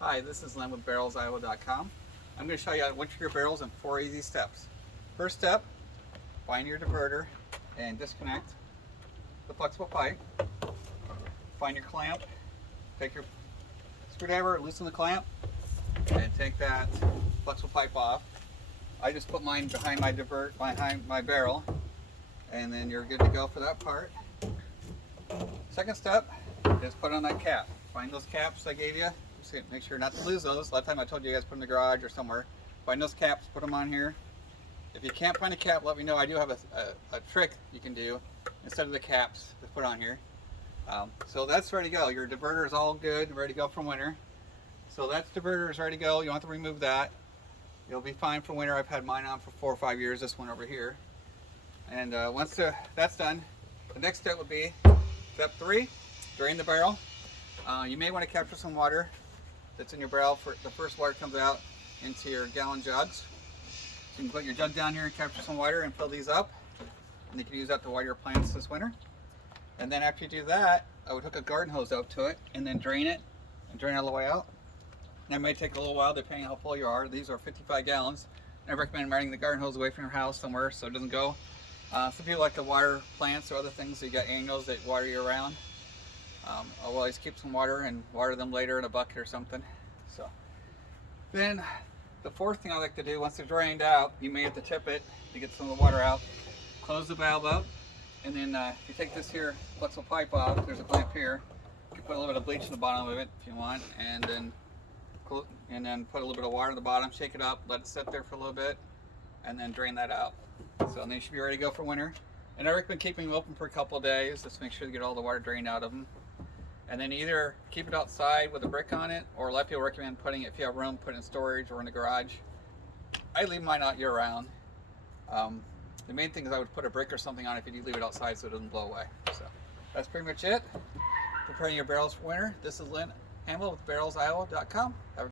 Hi, this is Len with barrelsiowa.com. I'm going to show you how to winter your barrels in 4 easy steps. First step, find your diverter and disconnect the flexible pipe. Find your clamp, take your screwdriver, loosen the clamp, and take that flexible pipe off. I just put mine behind my barrel, and then you're good to go for that part. Second step is put on that cap. Find those caps I gave you. Just make sure not to lose those. Last time I told you guys put them in the garage or somewhere. Find those caps, put them on here. If you can't find a cap, let me know. I do have a trick you can do instead of the caps to put on here. So that's ready to go. Your diverter is all good, ready to go for winter. So that's diverter is ready to go. You don't have to remove that. You'll be fine for winter. I've had mine on for 4 or 5 years, this one over here. And once that's done, the next step would be step 3, drain the barrel. You may want to capture some water that's in your barrel. For the first water comes out into your gallon jugs. So you can put your jug down here and capture some water and fill these up. And you can use that to water your plants this winter. And then after you do that, I would hook a garden hose up to it and then drain it and drain it all the way out. And that may take a little while depending on how full you are. These are 55 gallons. And I recommend running the garden hose away from your house somewhere so it doesn't go. Some people like to water plants or other things. So you got annuals that water year round. I'll always keep some water and water them later in a bucket or something. So then the fourth thing I like to do, once they're drained out, you may have to tip it to get some of the water out. Close the valve up, and then if you take this here flexible pipe off, there's a clamp here. You can put a little bit of bleach in the bottom of it if you want, and then put a little bit of water in the bottom, shake it up, let it sit there for a little bit, and then drain that out. So then you should be ready to go for winter. And I recommend keeping them open for a couple of days just to make sure to get all the water drained out of them. And then either keep it outside with a brick on it, or a lot of people recommend putting it, if you have room, put it in storage or in the garage. I leave mine out year round. The main thing is I would put a brick or something on it if you do leave it outside so it doesn't blow away. So that's pretty much it. Preparing your barrels for winter. This is Lynn Hamill with barrelsiowa.com.